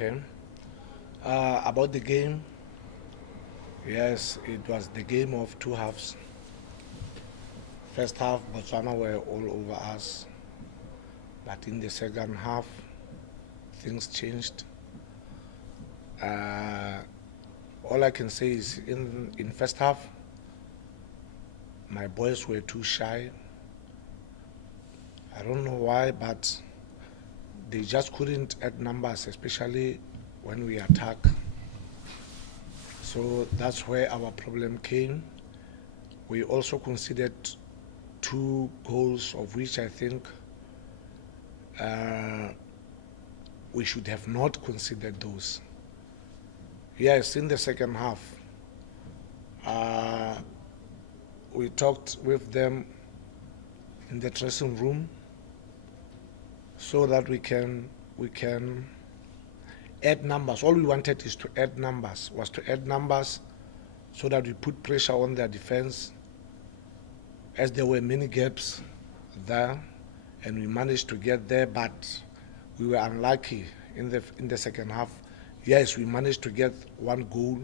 Okay. About the game, yes, it was the game of two halves. First half, Botswana were all over us, but in the second half, things changed. All I can say is in first half, my boys were too shy. I don't know why, but they just couldn't add numbers, especially when we attack. So that's where our problem came. We also conceded 2 goals, of which I think we should have not considered those. Yes, in the second half, we talked with them in the dressing room so that we can add numbers. All we wanted is to add numbers, so that we put pressure on their defense, as there were many gaps there, and we managed to get there, but we were unlucky in the second half. Yes, we managed to get 1 goal.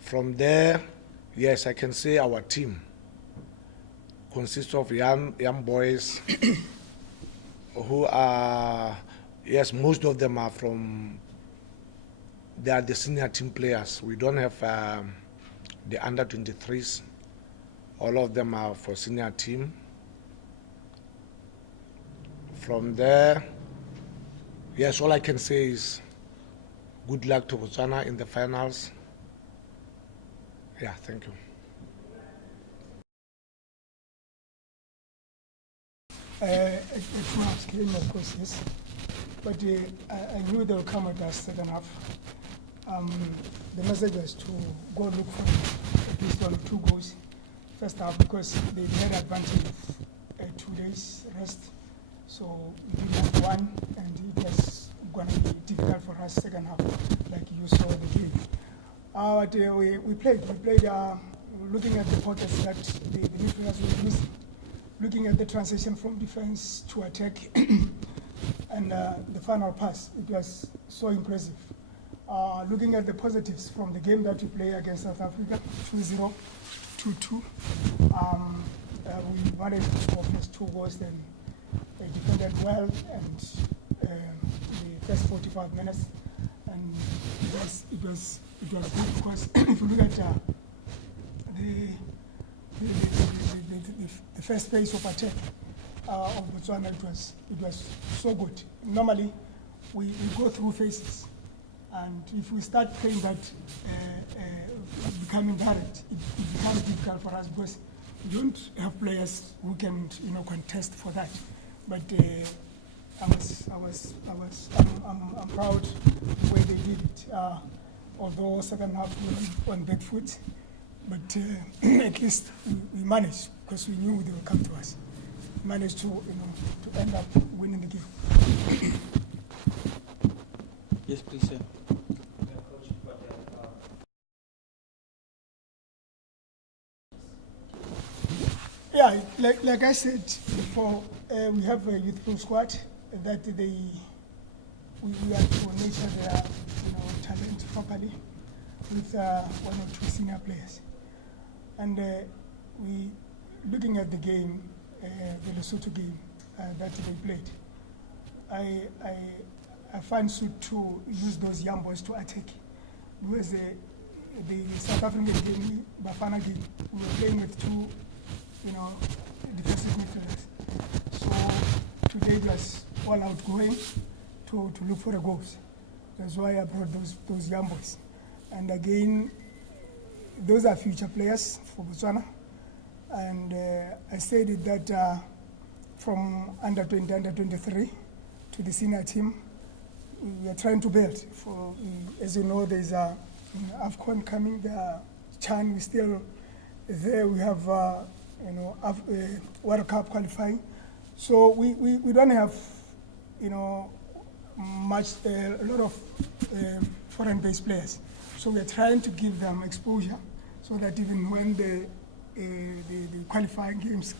From there, yes, I can say our team consists of young boys who are, yes, most of them are they are the senior team players. We don't have the under 23s. All of them are for senior team. From there, yes, all I can say is good luck to Botswana in the finals. Yeah, thank you. It must game, of course, yes. But I knew they will come with us second half. The message was to go look for at least 1 or 2 goals first half, because they had advantage of 2 days rest. So we had 1, and it was going to be difficult for us second half, like you saw the game. We played looking at the pockets that the midfielders were missing, looking at the transition from defense to attack, and the final pass. It was so impressive. Looking at the positives from the game that we played against South Africa, 2-0, 2-2. We managed to score first 2 goals, then they defended well, and the first 45 minutes, and it was good, because if you look at the first phase of attack of Botswana, it was so good. Normally, we go through phases, and if we start playing that becoming direct, it becomes difficult for us, because we don't have players who can contest for that. But I'm proud the way they did it. Although second half we were on back foot, but at least we managed, because we knew they would come to us. Managed to end up winning the game. Yes, please, sir. Yeah, like I said before, we have a youthful squad that we have to nurture their talent properly with 1 or 2 senior players. And we looking at the game, the Lesotho game that they played, I find suit to use those young boys to attack, because the South African game, Bafana game, we were playing with 2 defensive midfielders. So today it was all out going to look for the goals. That's why I brought those young boys. And again, those are future players for Botswana. And I said it that from under 20, under 23 to the senior team, we are trying to build. As you know, there's a AFCON coming. Chan is still there. We have World Cup qualifying. So we don't have a lot of foreign-based players. So we're trying to give them exposure, so that even when the qualifying games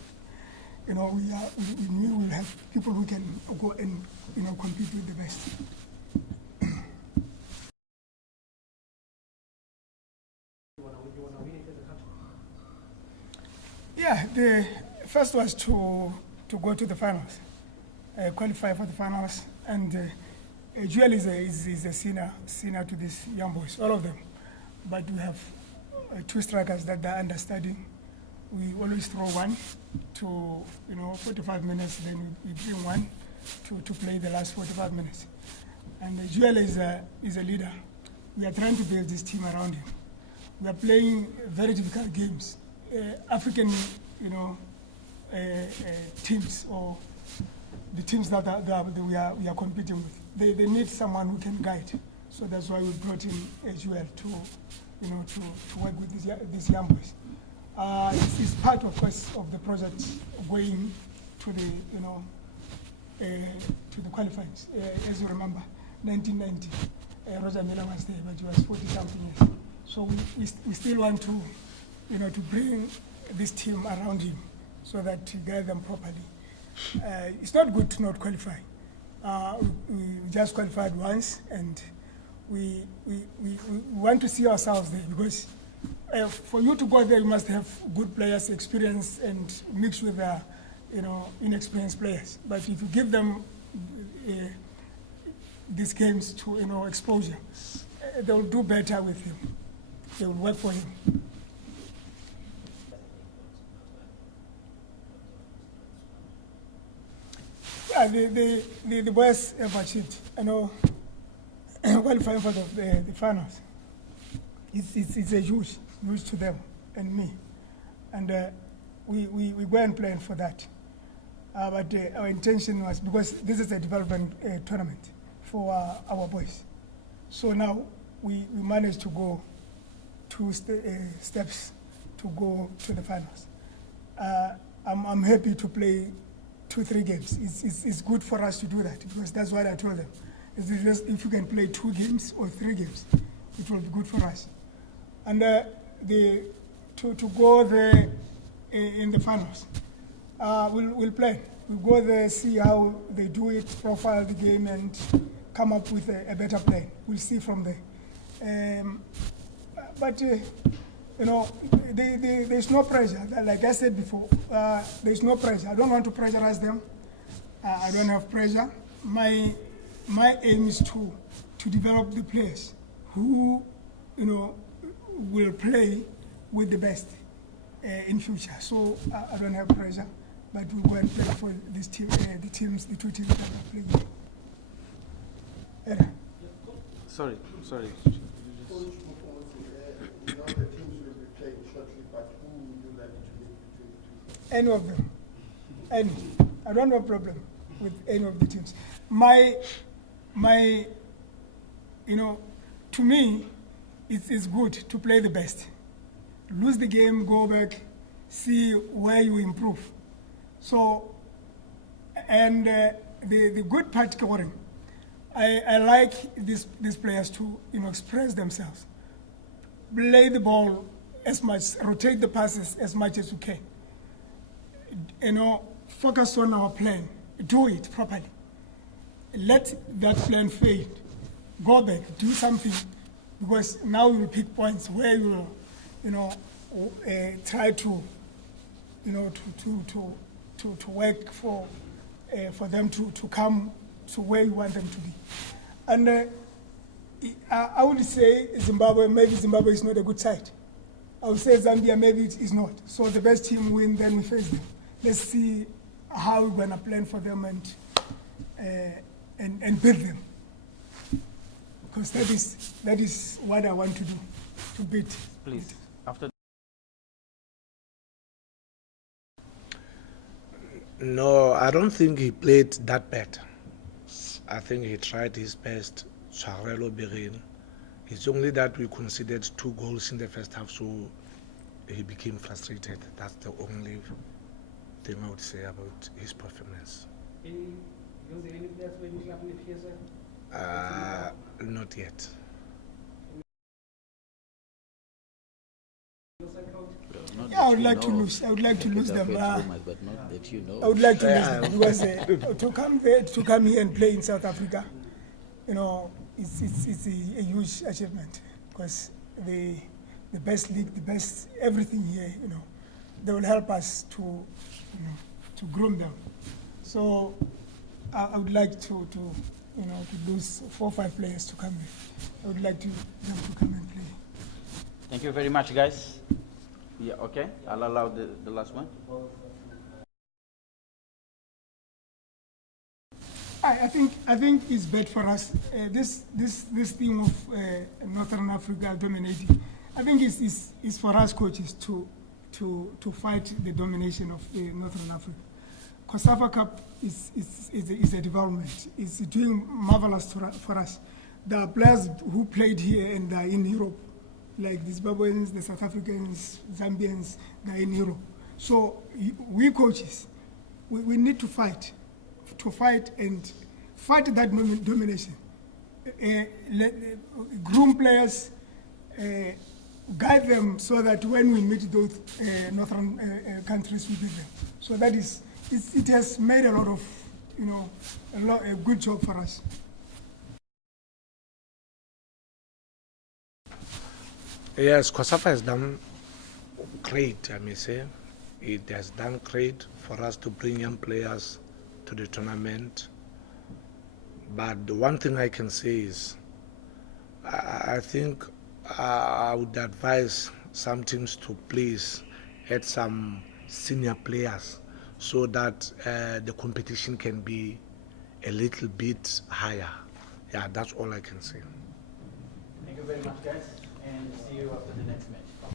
we knew we'll have people who can go and, compete with the best. Yeah, the first was to go to the finals, qualify for the finals, and Joel is a senior to these young boys, all of them. But we have two strikers that are understudying. We always throw one to 45 minutes, then we bring one to play the last 45 minutes. And Joel is a leader. We are trying to build this team around him. We are playing very difficult games. African, teams, or the teams that we are competing with. They need someone who can guide. So that's why we brought in Joel to work with these young boys. It's part, of course, of the project going to the to the qualifiers. As you remember, 1990, Roger Miller was there, but he was 40-something years. So we still want to to bring this team around him so that he guide them properly. It's not good to not qualify. We just qualified once, and we want to see ourselves there, because for you to go there, you must have good players, experience, and mix with inexperienced players. But if you give them these games to exposure, they will do better with him. They will work for him. Yeah, the boys have achieved, qualifying for the finals. It's a huge to them and me, and we go and plan for that. But our intention was, because this is a development tournament for our boys, so now we managed to go two steps to go to the finals. I'm happy to play 2-3 games. It's good for us to do that, because that's what I told them. It's just, if you can play 2 games or 3 games, it will be good for us. And to go there in the finals, we'll play. We'll go there, see how they do it, profile the game, and come up with a better plan. We'll see from there. But there's no pressure. Like I said before, there's no pressure. I don't want to pressurize them. I don't have pressure. My aim is to develop the players who will play with the best in future. So I don't have pressure, but we'll go and play for this team, the two teams that are playing. Sorry. The teams will be playing shortly, but who would you like to be between the two? Any of them. Any. I don't have a problem with any of the teams. My to me, it's good to play the best. Lose the game, go back, see where you improve. So, and the good part, Corin, I like these players to express themselves. Play the ball as much, rotate the passes as much as you can. Focus on our plan, do it properly. Let that plan fail. Go back, do something, because now you will pick points where you will, try to work for them to come to where you want them to be. And I would say Zimbabwe, maybe Zimbabwe is not a good side. I would say Zambia, maybe it is not. So the best team win, then we face them. Let's see how we're going to plan for them and build them. Because that is what I want to do, to beat. Please, after. No, I don't think he played that bad. I think he tried his best. Tshwarelo Bereng. It's only that we conceded 2 goals in the first half, so he became frustrated. That's the only thing I would say about his performance. Not yet. Not I would like to lose. I would like to lose them. But not that you know. I would like to lose them because to come here and play in South Africa, you know, it's a huge achievement because the best league, the best everything here, you know, they will help us to groom them. So I would like to lose 4 or 5 players to come here. I would like them to come and play. Thank you very much, guys. Yeah, okay. I'll allow the last one. I think it's bad for us. This thing of Northern Africa dominating. I think it's for us coaches to fight the domination of Northern Africa. COSAFA Cup is a development. It's doing marvelous for us. The players who played here and are in Europe, like the Zimbabweans, the South Africans, Zambians, they're in Europe. So we coaches, we need to fight and fight that domination. Groom players, guide them so that when we meet those northern countries, we beat them. So that is, it has made a lot of, a good job for us. Yes, COSAFA has done great, I may say. It has done great for us to bring young players to the tournament. But the one thing I can say is, I think I would advise some teams to please add some senior players so that the competition can be a little bit higher. Yeah, that's all I can say. Thank you very much, guys, and see you after the next match.